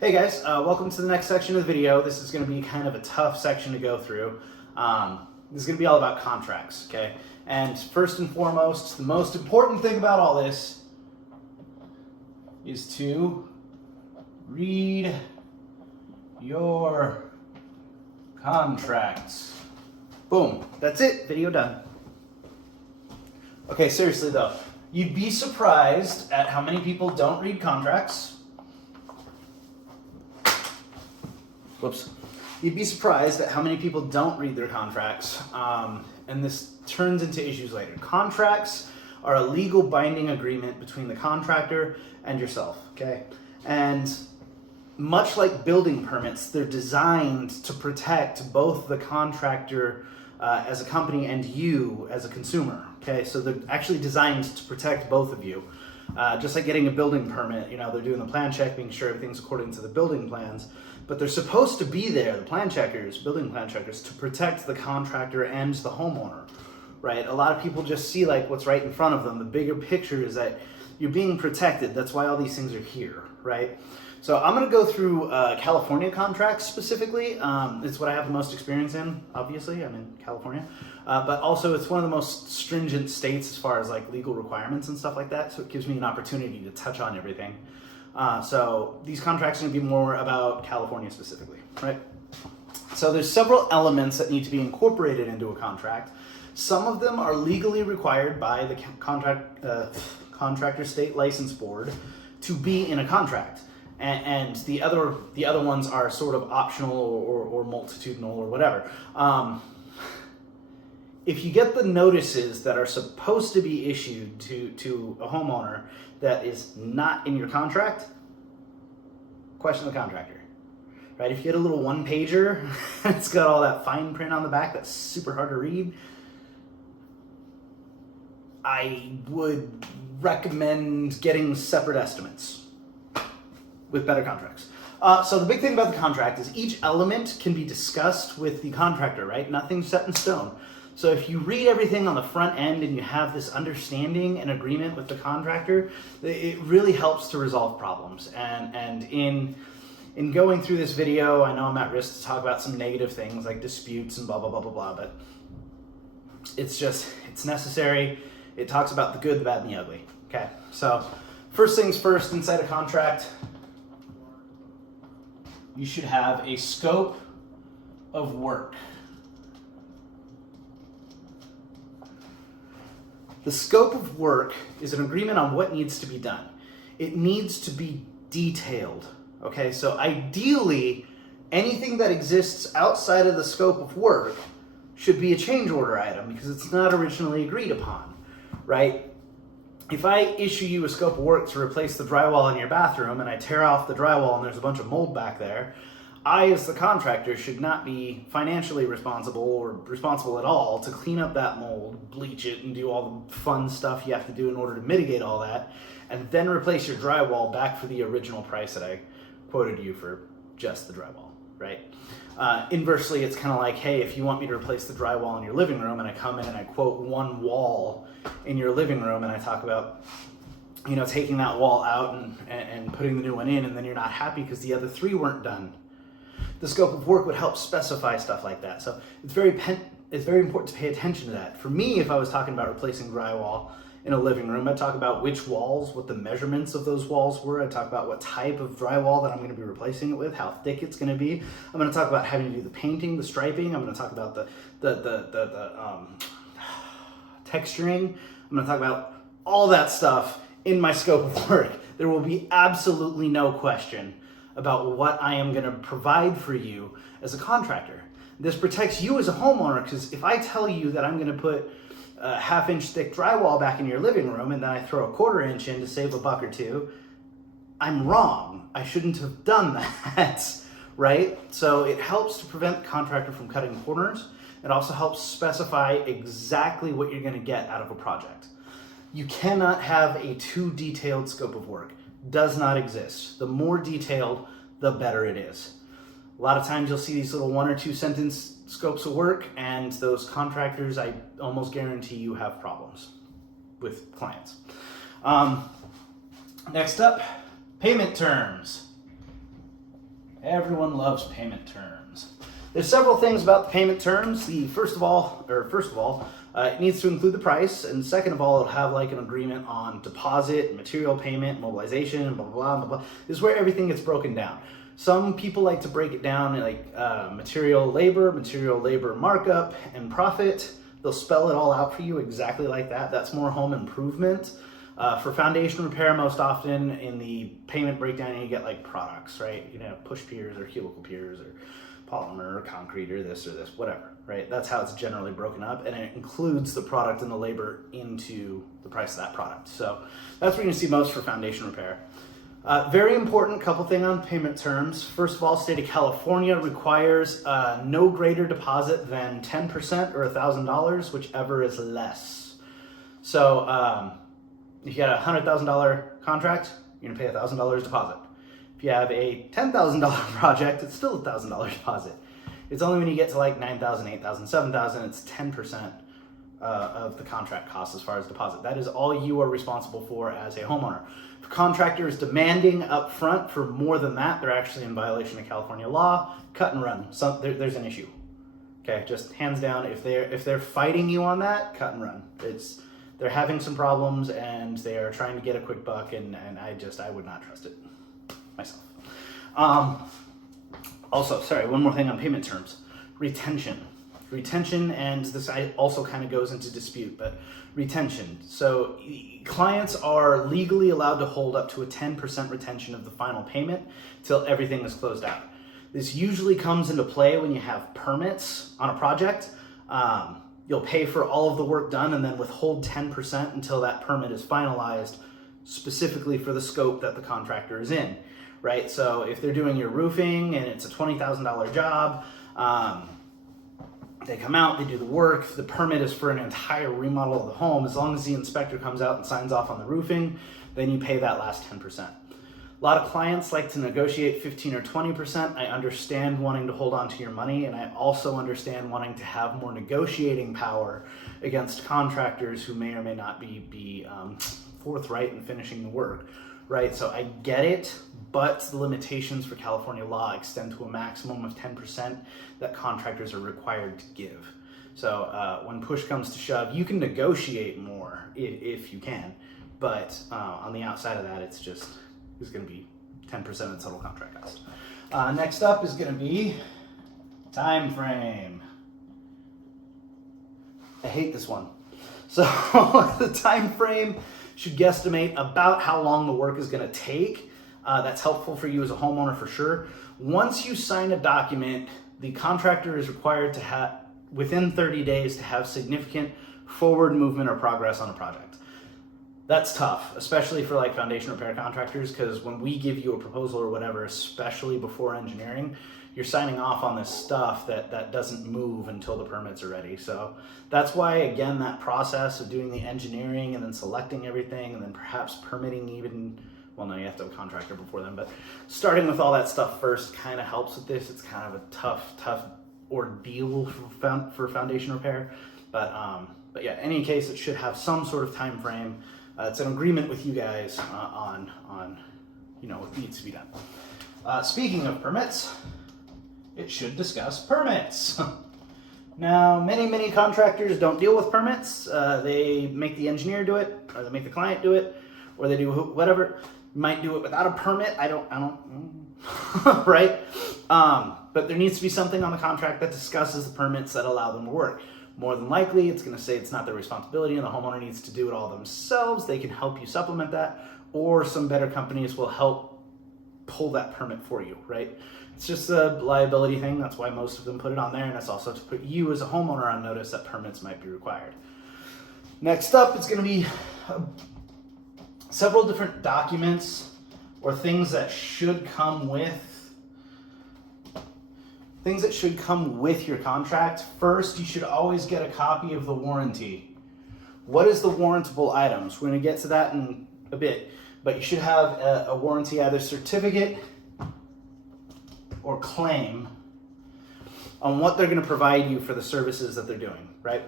Hey guys, welcome to the next section of the video. This is going to be kind of a tough section to go through. This is going to be all about contracts, okay? And first and foremost, the most important thing about all this is to read your contracts. Boom, that's it, video done. Okay, seriously though, you'd be surprised at how many people don't read contracts. Whoops. You'd be surprised at how many people don't read their contracts, and this turns into issues later. Contracts are a legal binding agreement between the contractor and yourself, okay? And much like building permits, they're designed to protect both the contractor as a company and you as a consumer, okay? So they're actually designed to protect both of you. Just like getting a building permit, they're doing the plan check, making sure everything's according to the building plans, but they're supposed to be there, the plan checkers, building plan checkers, to protect the contractor and the homeowner, right? A lot of people just see like what's right in front of them. The bigger picture is that you're being protected. That's why all these things are here, right? So I'm going to go through California contracts specifically. It's what I have the most experience in, obviously. I'm in California. But also it's one of the most stringent states as far as like legal requirements and stuff like that. So it gives me an opportunity to touch on everything. So these contracts are going to be more about California specifically, right? So there's several elements that need to be incorporated into a contract. Some of them are legally required by the contractor state license board to be in a contract. And the other ones are sort of optional or multitudinal or whatever. If you get the notices that are supposed to be issued to a homeowner that is not in your contract, question the contractor, right? If you get a little one-pager and it's got all that fine print on the back that's super hard to read, I would recommend getting separate estimates with better contracts. So the big thing about the contract is each element can be discussed with the contractor, right? Nothing's set in stone. So if you read everything on the front end and you have this understanding and agreement with the contractor, it really helps to resolve problems. And in going through this video, I know I'm at risk to talk about some negative things like disputes and blah, blah, blah, blah, blah, but it's necessary. It talks about the good, the bad, and the ugly. Okay, so first things first, inside a contract, you should have a scope of work. The scope of work is an agreement on what needs to be done. It needs to be detailed, okay? So ideally, anything that exists outside of the scope of work should be a change order item because it's not originally agreed upon, right? If I issue you a scope of work to replace the drywall in your bathroom and I tear off the drywall and there's a bunch of mold back there, I, as the contractor, should not be financially responsible or responsible at all to clean up that mold, bleach it, and do all the fun stuff you have to do in order to mitigate all that, and then replace your drywall back for the original price that I quoted you for just the drywall, right? Inversely, it's kind of like, hey, if you want me to replace the drywall in your living room and I come in and I quote one wall in your living room and I talk about taking that wall out and putting the new one in, and then you're not happy because the other three weren't done. The scope of work would help specify stuff like that. So it's very important to pay attention to that. For me, if I was talking about replacing drywall in a living room, I'd talk about which walls, what the measurements of those walls were. I'd talk about what type of drywall that I'm going to be replacing it with, how thick it's going to be. I'm going to talk about having to do the painting, the striping. I'm going to talk about the texturing. I'm going to talk about all that stuff in my scope of work. There will be absolutely no question about what I am going to provide for you as a contractor. This protects you as a homeowner, because if I tell you that I'm going to put a half-inch thick drywall back in your living room and then I throw a quarter-inch in to save $1 or $2, I'm wrong. I shouldn't have done that, right? So it helps to prevent the contractor from cutting corners. It also helps specify exactly what you're going to get out of a project. You cannot have a too detailed scope of work. Does not exist. The more detailed, the better it is. A lot of times you'll see these little 1 or 2 sentence scopes of work, and those contractors, I almost guarantee you, have problems with clients. Next up, payment terms. Everyone loves payment terms. There's several things about the payment terms. First of all, it needs to include the price, and second of all, it'll have like an agreement on deposit, material payment, mobilization, blah, blah, blah, blah. This is where everything gets broken down. Some people like to break it down in like material labor markup, and profit. They'll spell it all out for you exactly like that. That's more home improvement. For foundation repair, most often in the payment breakdown, you get like products, right? You know, push piers or helical piers or polymer or concrete or this, whatever, right? That's how it's generally broken up, and it includes the product and the labor into the price of that product. So that's what you're gonna see most for foundation repair. Very important couple thing on payment terms. First of all, state of California requires no greater deposit than 10% or $1,000, whichever is less. So if you got a $100,000 contract, you're gonna pay $1,000 deposit. If you have a $10,000 project, it's still $1,000 deposit. It's only when you get to like 9,000, 8,000, 7,000, it's 10% of the contract cost as far as deposit. That is all you are responsible for as a homeowner. If a contractor is demanding up front for more than that, they're actually in violation of California law. Cut and run. There's an issue. Okay, just hands down. If they're fighting you on that, cut and run. They're having some problems and they are trying to get a quick buck, and I would not trust it myself. Also, sorry, one more thing on payment terms. Retention, and this also kind of goes into dispute, but retention. So clients are legally allowed to hold up to a 10% retention of the final payment till everything is closed out. This usually comes into play when you have permits on a project. You'll pay for all of the work done and then withhold 10% until that permit is finalized, specifically for the scope that the contractor is in, right? So if they're doing your roofing and it's a $20,000 job, they come out, they do the work, the permit is for an entire remodel of the home. As long as the inspector comes out and signs off on the roofing, then you pay that last 10%. A lot of clients like to negotiate 15 or 20%. I understand wanting to hold on to your money, and I also understand wanting to have more negotiating power against contractors who may or may not be forthright in finishing the work, right? So I get it, but the limitations for California law extend to a maximum of 10% that contractors are required to give. So when push comes to shove, you can negotiate more if you can, but on the outside of that, it's going to be 10% of the total contract cost. Next up is going to be time frame. I hate this one. So the time frame should guesstimate about how long the work is going to take. That's helpful for you as a homeowner for sure. Once you sign a document, the contractor is required to have, within 30 days, to have significant forward movement or progress on a project. That's tough, especially for like foundation repair contractors, because when we give you a proposal or whatever, especially before engineering, you're signing off on this stuff that doesn't move until the permits are ready. So that's why, again, that process of doing the engineering and then selecting everything and then perhaps permitting even, well, no, you have to have a contractor before then, but starting with all that stuff first kind of helps with this. It's kind of a tough ordeal for foundation repair. But yeah, in any case, it should have some sort of time frame. It's an agreement with you guys on what needs to be done. Speaking of permits, it should discuss permits. Now, many contractors don't deal with permits. They make the engineer do it, or they make the client do it, or they do whatever. You might do it without a permit. I don't, right? But there needs to be something on the contract that discusses the permits that allow them to work. More than likely, it's going to say it's not their responsibility and the homeowner needs to do it all themselves. They can help you supplement that, or some better companies will help pull that permit for you, right? It's just a liability thing. That's why most of them put it on there, and it's also to put you as a homeowner on notice that permits might be required. Next up, it's going to be several different documents or things that should come with your contract. First, you should always get a copy of the warranty. What is the warrantable items? We're going to get to that in a bit, but you should have a warranty, either certificate or claim, on what they're going to provide you for the services that they're doing, right?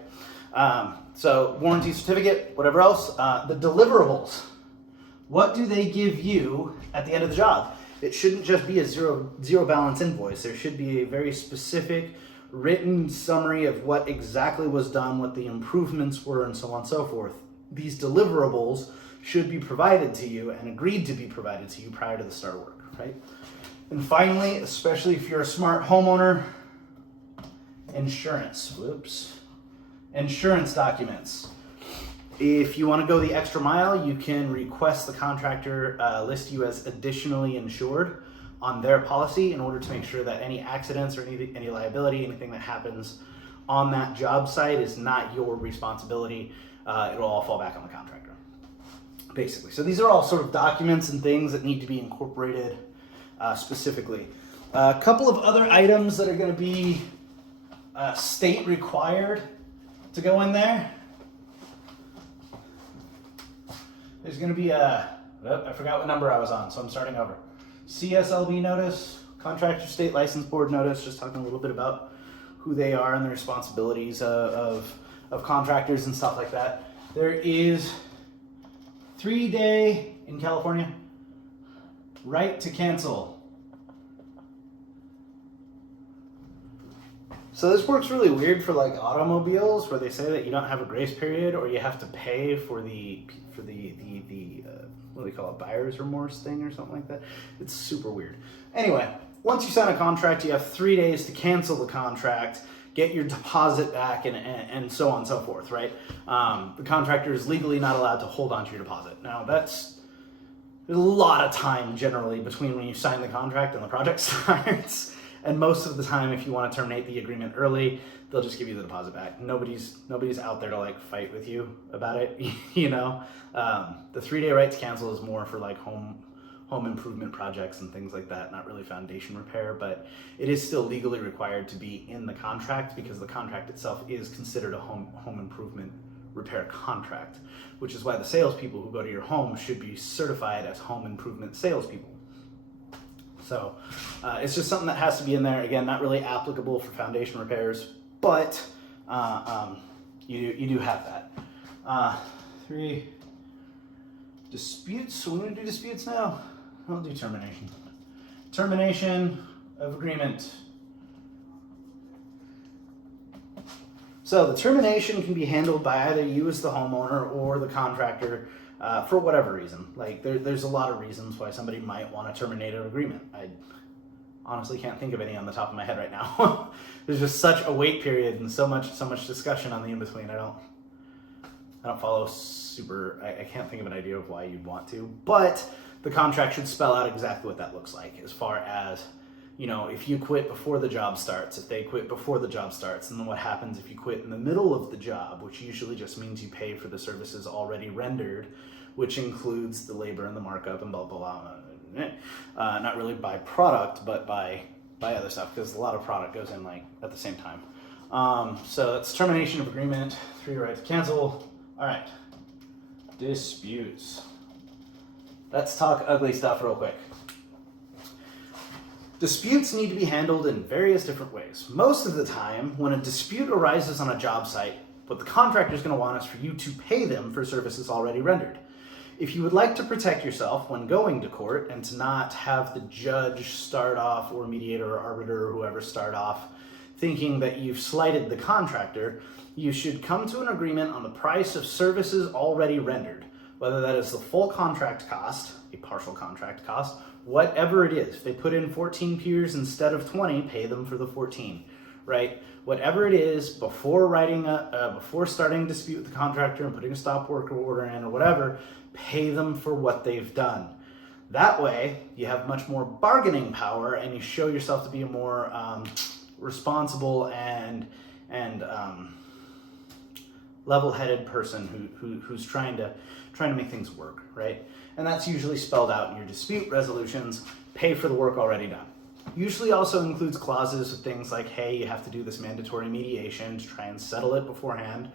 So warranty certificate, whatever else. The deliverables. What do they give you at the end of the job? it shouldn't just be a zero balance invoice. There should be a very specific written summary of what exactly was done, what the improvements were, and so on and so forth. These deliverables should be provided to you and agreed to be provided to you prior to the start of work, right? And finally, especially if you're a smart homeowner, insurance. Insurance documents. If you want to go the extra mile, you can request the contractor list you as additionally insured on their policy in order to make sure that any accidents or any liability, anything that happens on that job site is not your responsibility. It'll all fall back on the contractor, basically. So these are all sort of documents and things that need to be incorporated specifically. A couple of other items that are going to be state required to go in there. There's going to be I forgot what number I was on, so I'm starting over. CSLB notice, Contractor State License Board notice, just talking a little bit about who they are and the responsibilities of contractors and stuff like that. There is 3-day in California right to cancel. So this works really weird for like automobiles, where they say that you don't have a grace period, or you have to pay for the what do they call it, buyer's remorse thing or something like that. It's super weird. Anyway, once you sign a contract, you have 3 days to cancel the contract, get your deposit back, and so on and so forth, right? The contractor is legally not allowed to hold onto your deposit. Now, there's a lot of time generally between when you sign the contract and the project starts. And most of the time, if you want to terminate the agreement early, they'll just give you the deposit back. Nobody's out there to like fight with you about it, you know. The 3-day right to cancel is more for like home improvement projects and things like that, not really foundation repair, but it is still legally required to be in the contract because the contract itself is considered a home improvement repair contract, which is why the salespeople who go to your home should be certified as home improvement salespeople. So it's just something that has to be in there. Again, not really applicable for foundation repairs, but you do have that. 3 disputes. So we're going to do disputes now. I'll do termination. Termination of agreement. So the termination can be handled by either you as the homeowner or the contractor for whatever reason. Like there's a lot of reasons why somebody might want to terminate an agreement. I honestly can't think of any on the top of my head right now. There's just such a wait period and so much discussion on the in-between. I don't follow super, I can't think of an idea of why you'd want to, but the contract should spell out exactly what that looks like as far as, you know, if you quit before the job starts, if they quit before the job starts, and then what happens if you quit in the middle of the job, which usually just means you pay for the services already rendered, which includes the labor and the markup and blah, blah, blah. Not really by product, but by other stuff, because a lot of product goes in like at the same time. So that's termination of agreement, 3 right to cancel. All right, disputes. Let's talk ugly stuff real quick. Disputes need to be handled in various different ways. Most of the time, when a dispute arises on a job site, what the contractor is going to want is for you to pay them for services already rendered. If you would like to protect yourself when going to court and to not have the judge start off, or mediator or arbiter or whoever start off thinking that you've slighted the contractor, you should come to an agreement on the price of services already rendered, whether that is the full contract cost, a partial contract cost, whatever it is. If they put in 14 piers instead of 20, pay them for the 14, right? Whatever it is, before before starting a dispute with the contractor and putting a stop work order in or whatever, pay them for what they've done. That way, you have much more bargaining power, and you show yourself to be a more responsible and level-headed person who's trying to make things work, right? And that's usually spelled out in your dispute resolutions. Pay for the work already done. Usually also includes clauses with things like, hey, you have to do this mandatory mediation to try and settle it beforehand.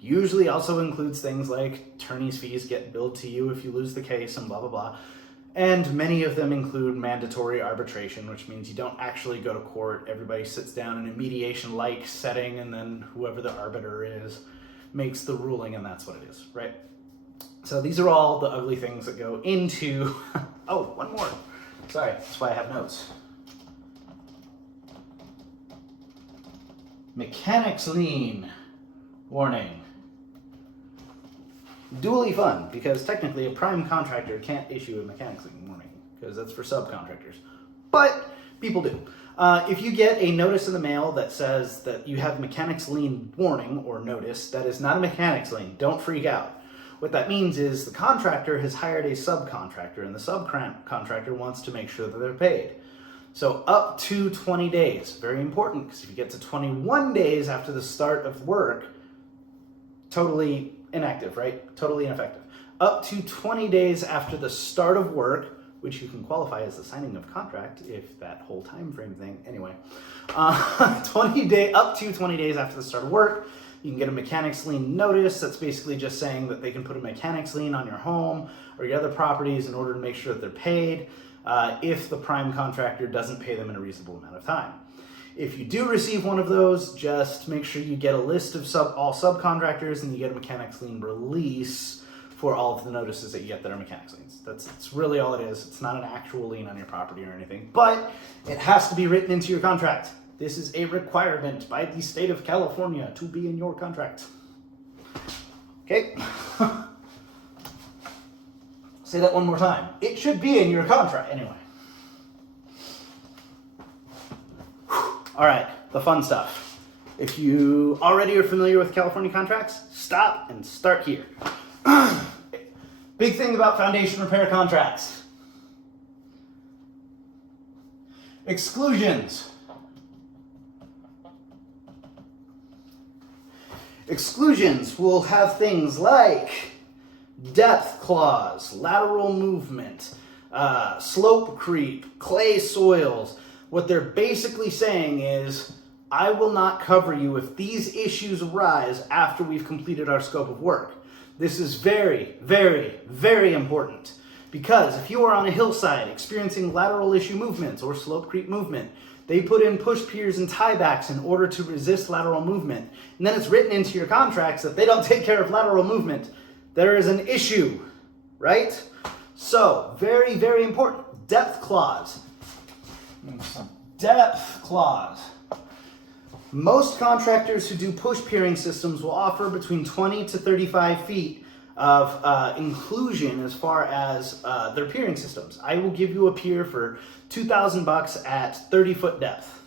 Usually also includes things like attorney's fees get billed to you if you lose the case and blah, blah, blah. And many of them include mandatory arbitration, which means you don't actually go to court. Everybody sits down in a mediation-like setting, and then whoever the arbiter is makes the ruling, and that's what it is, right? So these are all the ugly things that go into, oh, one more. Sorry, that's why I have notes. Mechanics lien warning. Dually fun, because technically a prime contractor can't issue a mechanics lien warning, because that's for subcontractors. But people do. If you get a notice in the mail that says that you have mechanics lien warning or notice, that is not a mechanics lien. Don't freak out. What that means is the contractor has hired a subcontractor, and the subcontractor wants to make sure that they're paid. So up to 20 days, very important, because if you get to 21 days after the start of work, totally inactive, right? Totally ineffective. Up to 20 days after the start of work, which you can qualify as the signing of contract if that whole time frame thing, anyway. Up to 20 days after the start of work, you can get a mechanics lien notice. That's basically just saying that they can put a mechanics lien on your home or your other properties in order to make sure that they're paid if the prime contractor doesn't pay them in a reasonable amount of time. If you do receive one of those, just make sure you get a list of all subcontractors and you get a mechanics lien release for all of the notices that you get that are mechanics liens. That's really all it is. It's not an actual lien on your property or anything, but it has to be written into your contract. This is a requirement by the state of California to be in your contract. Okay? Say that one more time. It should be in your contract. Anyway. All right, the fun stuff. If you already are familiar with California contracts, stop and start here. Big thing about foundation repair contracts. Exclusions. Exclusions will have things like depth clause, lateral movement, slope creep, clay soils. What they're basically saying is, I will not cover you if these issues arise after we've completed our scope of work. This is very, very, very important, because if you are on a hillside experiencing lateral issue movements or slope creep movement, they put in push piers and tiebacks in order to resist lateral movement. And then it's written into your contracts that they don't take care of lateral movement. There is an issue, right? So, very, very important. Depth clause. Depth clause. Most contractors who do push piering systems will offer between 20 to 35 feet of inclusion as far as their piering systems. I will give you a pier for $2,000 at 30-foot depth.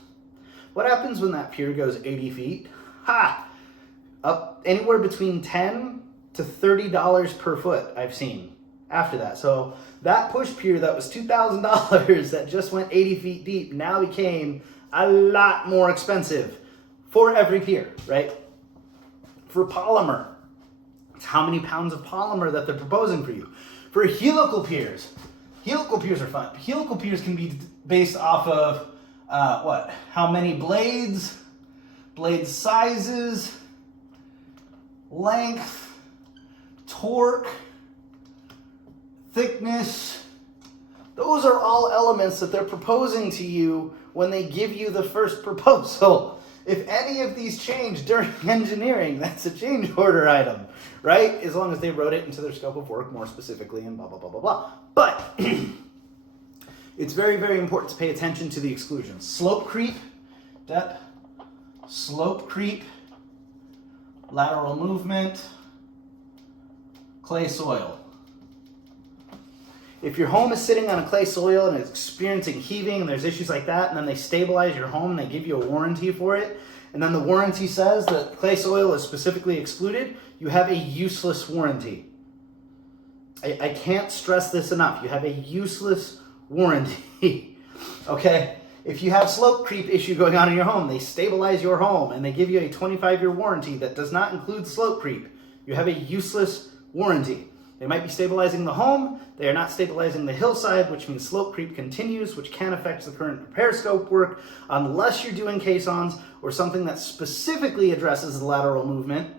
What happens when that pier goes 80 feet? Up anywhere between $10 to $30 per foot I've seen after that. So that push pier that was $2,000 that just went 80 feet deep now became a lot more expensive. For every pier, right? For polymer, it's how many pounds of polymer that they're proposing for you. For helical piers are fun. Helical piers can be based off of how many blades, blade sizes, length, torque, thickness. Those are all elements that they're proposing to you when they give you the first proposal. If any of these change during engineering, that's a change order item, right? As long as they wrote it into their scope of work more specifically and blah, blah, blah, blah, blah. But it's very, very important to pay attention to the exclusions. Slope creep, depth, slope creep, lateral movement, clay soil. If your home is sitting on a clay soil and it's experiencing heaving and there's issues like that, and then they stabilize your home and they give you a warranty for it, and then the warranty says that clay soil is specifically excluded, you have a useless warranty. I can't stress this enough. You have a useless warranty. Okay? If you have slope creep issue going on in your home, they stabilize your home and they give you a 25-year warranty that does not include slope creep. You have a useless warranty. They might be stabilizing the home, they are not stabilizing the hillside, which means slope creep continues, which can affect the current repair scope work, unless you're doing caissons or something that specifically addresses the lateral movement.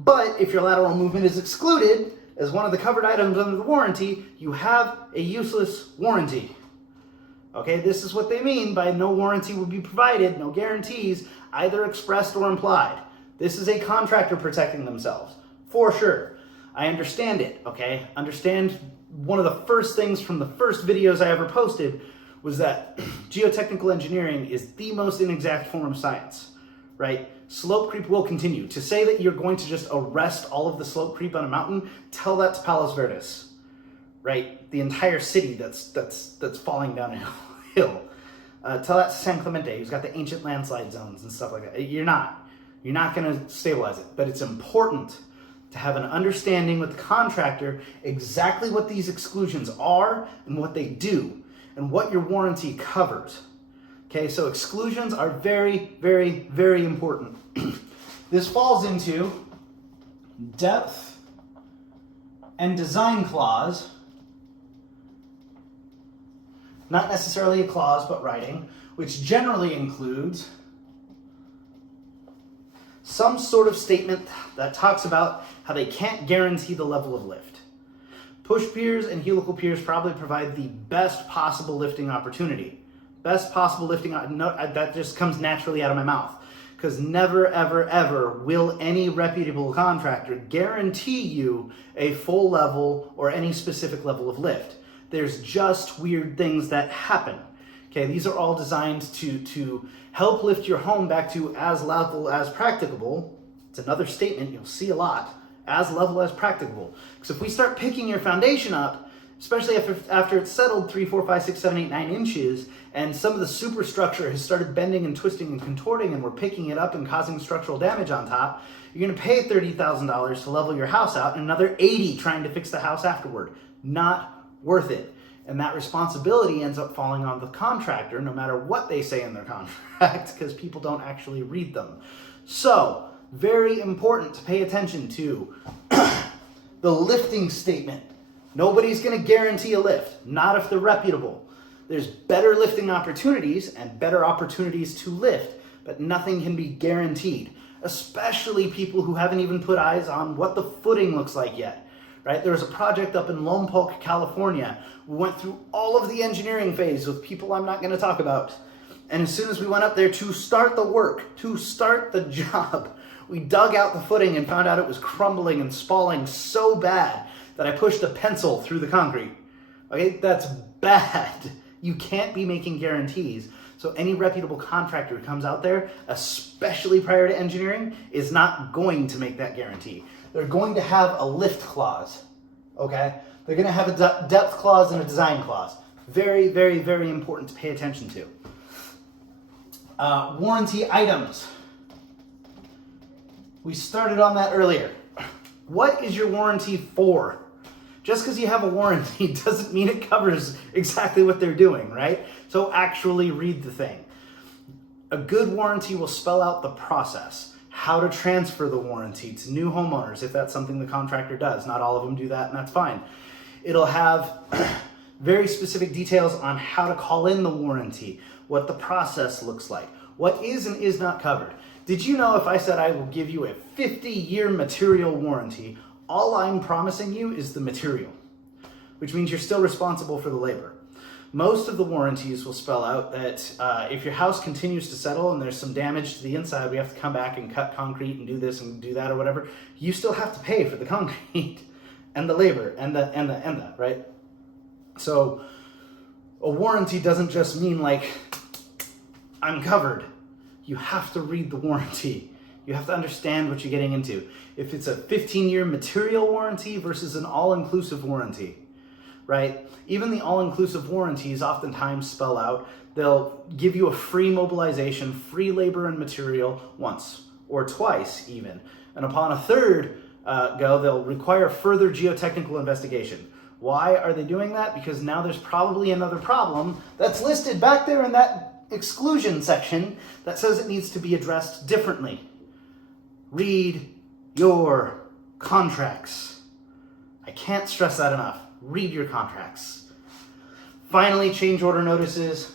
But if your lateral movement is excluded as one of the covered items under the warranty, you have a useless warranty. Okay, this is what they mean by no warranty will be provided, no guarantees, either expressed or implied. This is a contractor protecting themselves, for sure. I understand it, okay? Understand one of the first things from the first videos I ever posted was that geotechnical engineering is the most inexact form of science, right? Slope creep will continue. To say that you're going to just arrest all of the slope creep on a mountain, tell that to Palos Verdes, right? The entire city that's falling down a hill. Tell that to San Clemente, who's got the ancient landslide zones and stuff like that. You're not going to stabilize it, but it's important to have an understanding with the contractor exactly what these exclusions are and what they do and what your warranty covers. Okay, so exclusions are very, very, very important. This falls into depth and design clause, not necessarily a clause, but writing, which generally includes some sort of statement that talks about how they can't guarantee the level of lift. Push piers and helical piers probably provide the best possible lifting opportunity. Best possible lifting, that just comes naturally out of my mouth. Because never, ever, ever will any reputable contractor guarantee you a full level or any specific level of lift. There's just weird things that happen. Okay, these are all designed to help lift your home back to as level as practicable. It's another statement you'll see a lot. As level as practicable. Because if we start picking your foundation up, especially after it's settled 3, 4, 5, 6, 7, 8, 9 inches, and some of the superstructure has started bending and twisting and contorting, and we're picking it up and causing structural damage on top, you're going to pay $30,000 to level your house out and another $80,000 trying to fix the house afterward. Not worth it. And that responsibility ends up falling on the contractor, no matter what they say in their contract, because people don't actually read them. So, very important to pay attention to the lifting statement. Nobody's going to guarantee a lift, not if they're reputable. There's better lifting opportunities and better opportunities to lift, but nothing can be guaranteed, especially people who haven't even put eyes on what the footing looks like yet. Right? There was a project up in Lompoc, California. We went through all of the engineering phase with people I'm not going to talk about. And as soon as we went up there to start the work, to start the job, we dug out the footing and found out it was crumbling and spalling so bad that I pushed a pencil through the concrete. Okay, that's bad. You can't be making guarantees. So any reputable contractor who comes out there, especially prior to engineering, is not going to make that guarantee. They're going to have a lift clause, okay? They're going to have a depth clause and a design clause. Very, very, very important to pay attention to. Warranty items. We started on that earlier. What is your warranty for? Just because you have a warranty doesn't mean it covers exactly what they're doing, right? So actually read the thing. A good warranty will spell out the process, how to transfer the warranty to new homeowners, if that's something the contractor does. Not all of them do that, and that's fine. It'll have very specific details on how to call in the warranty, what the process looks like, what is and is not covered. Did you know if I said I will give you a 50-year material warranty, all I'm promising you is the material, which means you're still responsible for the labor. Most of the warranties will spell out that if your house continues to settle and there's some damage to the inside, we have to come back and cut concrete and do this and do that or whatever, you still have to pay for the concrete and the labor and the, right? So a warranty doesn't just mean like, I'm covered. You have to read the warranty. You have to understand what you're getting into. If it's a 15-year material warranty versus an all-inclusive warranty, right? Even the all-inclusive warranties oftentimes spell out, they'll give you a free mobilization, free labor and material once or twice even. And upon a third go, they'll require further geotechnical investigation. Why are they doing that? Because now there's probably another problem that's listed back there in that exclusion section that says it needs to be addressed differently. Read your contracts. I can't stress that enough. Read your contracts. Finally, change order notices.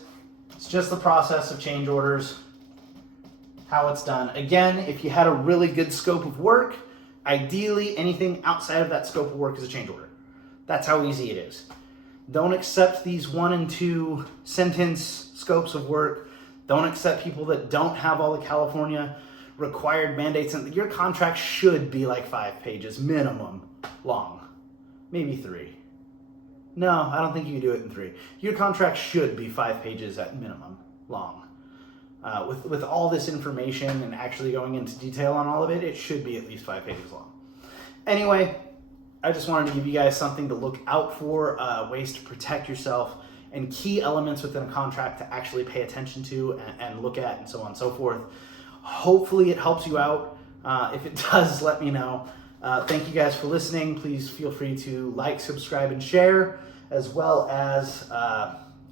It's just the process of change orders, how it's done. Again, if you had a really good scope of work, ideally anything outside of that scope of work is a change order. That's how easy it is. Don't accept these 1 and 2 sentence scopes of work. Don't accept people that don't have all the California required mandates. And your contract should be like 5 pages minimum long, maybe 3. No, I don't think you can do it in 3. Your contract should be 5 pages at minimum long. With all this information and actually going into detail on all of it, it should be at least 5 pages long. Anyway, I just wanted to give you guys something to look out for, ways to protect yourself, and key elements within a contract to actually pay attention to and look at, and so on and so forth. Hopefully it helps you out. If it does, let me know. Thank you guys for listening. Please feel free to like, subscribe, and share, as well as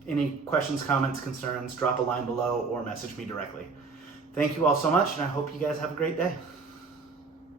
any questions, comments, concerns, drop a line below or message me directly. Thank you all so much, and I hope you guys have a great day.